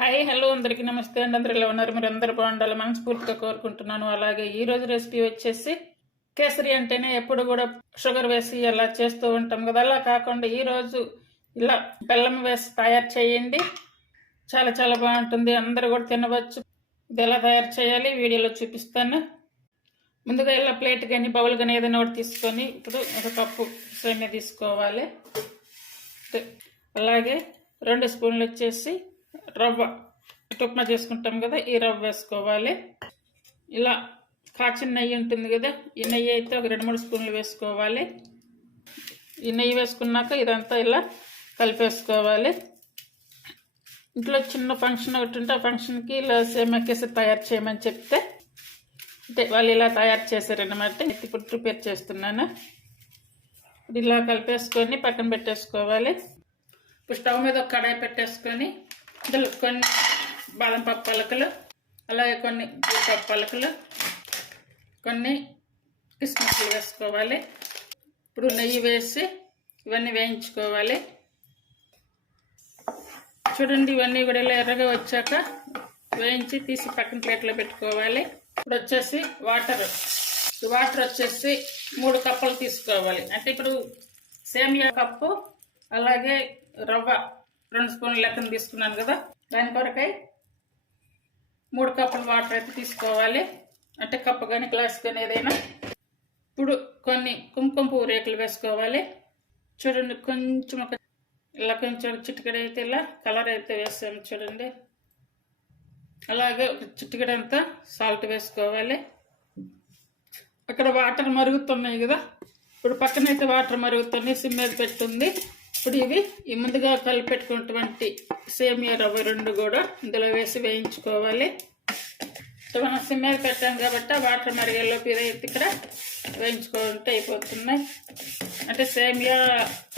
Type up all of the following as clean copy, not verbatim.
Hi hello అందరికీ నమస్తే అండి. అందరూ ఎలా ఉన్నారు? మీరు అందరూ బాగుండాలి మనస్ఫూర్తిగా కోరుకుంటున్నాను. అలాగే ఈ రోజు రెసిపీ వచ్చేసి కేసరి అంటేనే ఎప్పుడు కూడా షుగర్ వేసి అలా చేస్తూ ఉంటాం కదా, అలా కాకుండా ఈరోజు ఇలా బెల్లం వేసి తయారు చేయండి. చాలా చాలా బాగుంటుంది, అందరూ కూడా తినవచ్చు. ఇది ఎలా తయారు చేయాలి వీడియోలో చూపిస్తాను. ముందుగా ఇలా ప్లేట్ కానీ బౌల్ కానీ ఏదైనా ఒకటి తీసుకొని ఇప్పుడు ఒక కప్పు సేమియా తీసుకోవాలి. అలాగే 2 స్పూన్లు వచ్చేసి రవ్వ, ఉప్మా చేసుకుంటాం కదా, ఈ రవ్వ వేసుకోవాలి. ఇలా కాచిన నెయ్యి ఉంటుంది కదా, ఈ నెయ్యి అయితే ఒక 2-3 స్పూన్లు వేసుకోవాలి. ఈ నెయ్యి వేసుకున్నాక ఇదంతా ఇలా కలిపేసుకోవాలి. ఇంట్లో చిన్న ఫంక్షన్ ఒకటి ఉంటే ఆ ఫంక్షన్కి ఇలా సేమియా కేసరి తయారు చేయమని చెప్తే అంటే వాళ్ళు ఇలా తయారు చేశారన్నమాట. ఇప్పుడు ప్రిపేర్ చేస్తున్నాను. ఇలా కలిపేసుకొని పక్కన పెట్టేసుకోవాలి. ఇప్పుడు స్టవ్ మీద ఒక కడాయి పెట్టేసుకొని ఇందులో కొన్ని బాదం పప్పు పలకలు, అలాగే కొన్ని జీడిపప్పు పలకలు, కొన్ని కిస్మిస్లు వేసుకోవాలి. ఇప్పుడు నెయ్యి వేసి ఇవన్నీ వేయించుకోవాలి. చూడండి, ఇవన్నీ కూడా ఇలా ఎర్రగా వచ్చాక వేయించి తీసి పక్కన ప్లేట్లో పెట్టుకోవాలి. ఇప్పుడు వచ్చేసి వాటర్ వచ్చేసి 3 కప్పులు తీసుకోవాలి. అంటే ఇప్పుడు సేమియా కప్పు అలాగే రవ్వ 2 స్పూన్ల లెక్కన తీసుకున్నాను కదా, దాని కొరకై 3 కప్పుల వాటర్ అయితే తీసుకోవాలి. అంటే కప్పు కానీ గ్లాస్ కానీ ఏదైనా. ఇప్పుడు కొన్ని కుంకుమ పువ్వు రేకులు వేసుకోవాలి. చూడండి, కొంచెం ఇలా కొంచెం చిటికెడు అయితే ఇలా కలర్ అయితే వేసాము చూడండి. అలాగే ఒక చిటికెడంతా సాల్ట్ వేసుకోవాలి. అక్కడ వాటర్ మరుగుతున్నాయి కదా, ఇప్పుడు పక్కనైతే వాటర్ మరుగుతున్నాయి, సిమ్ మీద పెట్టుంది. ఇప్పుడు ఇవి ఈ ముందుగా కలిపెట్టుకున్నటువంటి సేమియా రవ్వ 2 కూడా ఇందులో వేసి వేయించుకోవాలి. మనం సిమ్ మీద పెట్టాం కాబట్టి వాటర్ మరిగేలోపు ఇదైతే ఇక్కడ వేయించుకుంటే అయిపోతున్నాయి. అంటే సేమియా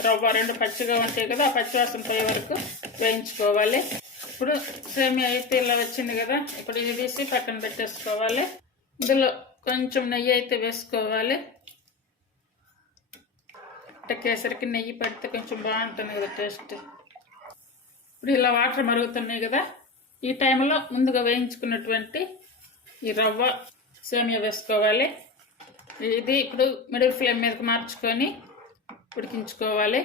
రవ్వ 2 పచ్చిగా ఉంటాయి కదా, ఆ పచ్చివాసన పోయే వరకు వేయించుకోవాలి. ఇప్పుడు సేమియా అయితే ఇలా వచ్చింది కదా, ఇప్పుడు ఇది తీసి పక్కన పెట్టేసుకోవాలి. ఇందులో కొంచెం నెయ్యి అయితే వేసుకోవాలి. కేసరికి నెయ్యి పడితే కొంచెం బాగుంటుంది కదా టేస్ట్. ఇప్పుడు ఇలా వాటర్ మరుగుతున్నాయి కదా, ఈ టైంలో ముందుగా వేయించుకున్నటువంటి ఈ రవ్వ సేమియా వేసుకోవాలి. ఇది ఇప్పుడు మిడిల్ ఫ్లేమ్ మీదకి మార్చుకొని ఉడికించుకోవాలి.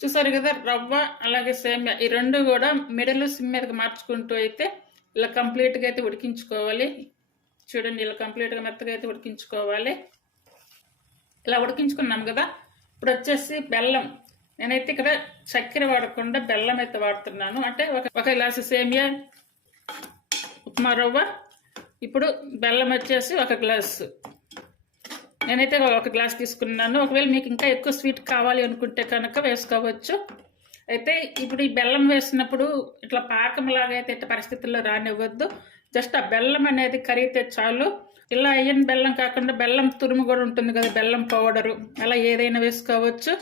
చూసారు కదా, రవ్వ అలాగే సేమియా ఈ 2 కూడా మిడిల్ సిమ్ మీదకి మార్చుకుంటూ అయితే ఇలా కంప్లీట్గా అయితే ఉడికించుకోవాలి. చూడండి, ఇలా కంప్లీట్గా మెత్తగా అయితే ఉడికించుకోవాలి. ఇలా ఉడికించుకున్నాం కదా, ఇప్పుడు వచ్చేసి బెల్లం. నేనైతే ఇక్కడ చక్కెర వాడకుండా బెల్లం అయితే వాడుతున్నాను. అంటే ఒక గ్లాసు సేమియా ఉప్మా రవ్వ, ఇప్పుడు బెల్లం వచ్చేసి 1 గ్లాసు. నేనైతే 1 గ్లాస్ తీసుకున్నాను. ఒకవేళ మీకు ఇంకా ఎక్కువ స్వీట్ కావాలి అనుకుంటే కనుక వేసుకోవచ్చు. అయితే ఇప్పుడు ఈ బెల్లం వేసినప్పుడు ఇట్లా పాకంలాగా అయితే ఇట్లా పరిస్థితుల్లో రానివ్వద్దు. జస్ట్ ఆ బెల్లం అనేది కరిగితే చాలు. ఇలా అయ్యని బెల్లం కాకుండా బెల్లం తురుము కూడా ఉంటుంది కదా, బెల్లం పౌడరు, అలా ఏదైనా వేసుకోవచ్చు.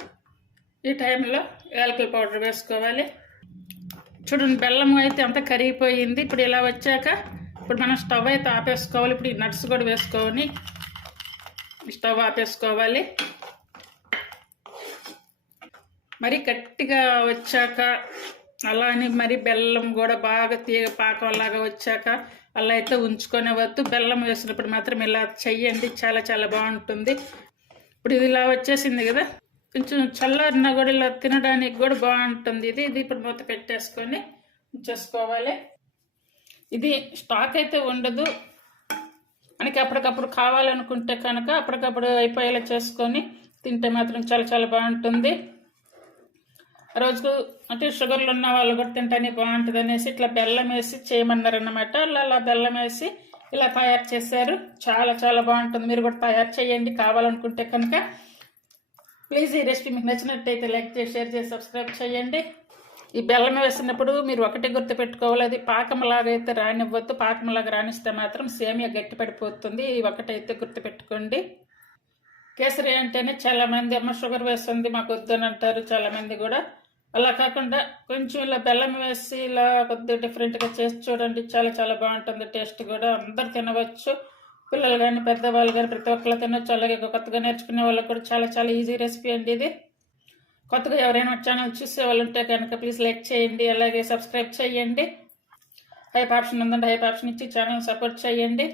ఈ టైంలో యాలకుల పౌడర్ వేసుకోవాలి. చూడండి, బెల్లం అయితే అంతా కరిగిపోయింది. ఇప్పుడు ఇలా వచ్చాక ఇప్పుడు మనం స్టవ్ అయితే ఆపేసుకోవాలి. ఇప్పుడు ఈ నట్స్ కూడా వేసుకొని స్టవ్ ఆపేసుకోవాలి. మరి గట్టిగా వచ్చాక అలా అని మరి బెల్లం కూడా బాగా తీగ పాకంలాగా వచ్చాక అలా అయితే ఉంచుకొనేవద్దు. బెల్లం వేసినప్పుడు మాత్రం ఇలా చెయ్యండి, చాలా చాలా బాగుంటుంది. ఇప్పుడు ఇది ఇలా వచ్చేసింది కదా, కొంచెం చల్లారినా కూడా ఇలా తినడానికి కూడా బాగుంటుంది. ఇది ఇప్పుడు మూత పెట్టేసుకొని ఉంచేసుకోవాలి. ఇది స్టాక్ అయితే ఉండదు, మనకి అప్పటికప్పుడు కావాలనుకుంటే కనుక అప్పటికప్పుడు అయిపోయేలా చేసుకొని తింటే మాత్రం చాలా చాలా బాగుంటుంది. రోజుకు అంటే షుగర్లు ఉన్న వాళ్ళు కూడా తింటానే బాగుంటుంది అనేసి ఇట్లా బెల్లం వేసి చేయమన్నారన్నమాట. అలా బెల్లం వేసి ఇలా తయారు చేశారు. చాలా చాలా బాగుంటుంది. మీరు కూడా తయారు చేయండి కావాలనుకుంటే కనుక. ప్లీజ్ ఈ రెసిపీ మీకు నచ్చినట్టయితే లైక్ చేసి, షేర్ చేసి, సబ్స్క్రైబ్ చేయండి. ఈ బెల్లం వేసినప్పుడు మీరు ఒకటి గుర్తుపెట్టుకోవాలి, అది పాకంలాగా అయితే రానివ్వద్దు. పాకంలాగా రానిస్తే మాత్రం సేమియా గట్టి పడిపోతుంది. ఇది ఒకటైతే గుర్తుపెట్టుకోండి. కేసరి అంటేనే చాలామంది అమ్మ షుగర్ వేస్తుంది మాకు వద్దని అంటారు చాలామంది కూడా. అలా కాకుండా కొంచెం ఇలా బెల్లం వేసి ఇలా కొద్దిగా డిఫరెంట్గా చేసి చూడండి, చాలా చాలా బాగుంటుంది. టేస్ట్ కూడా అందరు తినవచ్చు, పిల్లలు కానీ పెద్దవాళ్ళు కానీ ప్రతి ఒక్కరు తినవచ్చు. అలాగే కొత్తగా నేర్చుకునే వాళ్ళకి కూడా చాలా చాలా ఈజీ రెసిపీ అండి ఇది. కొత్తగా ఎవరైనా ఛానల్ చూసే వాళ్ళు ఉంటే కనుక ప్లీజ్ లైక్ చేయండి, అలాగే సబ్స్క్రైబ్ చేయండి. హైప్ ఆప్షన్ ఉందండి, హైప్ ఆప్షన్ ఇచ్చి ఛానల్ సపోర్ట్ చేయండి.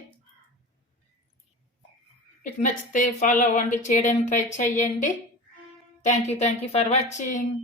మీకు నచ్చితే ఫాలో అవ్వండి, చేయడానికి ట్రై చేయండి. Thank you for watching.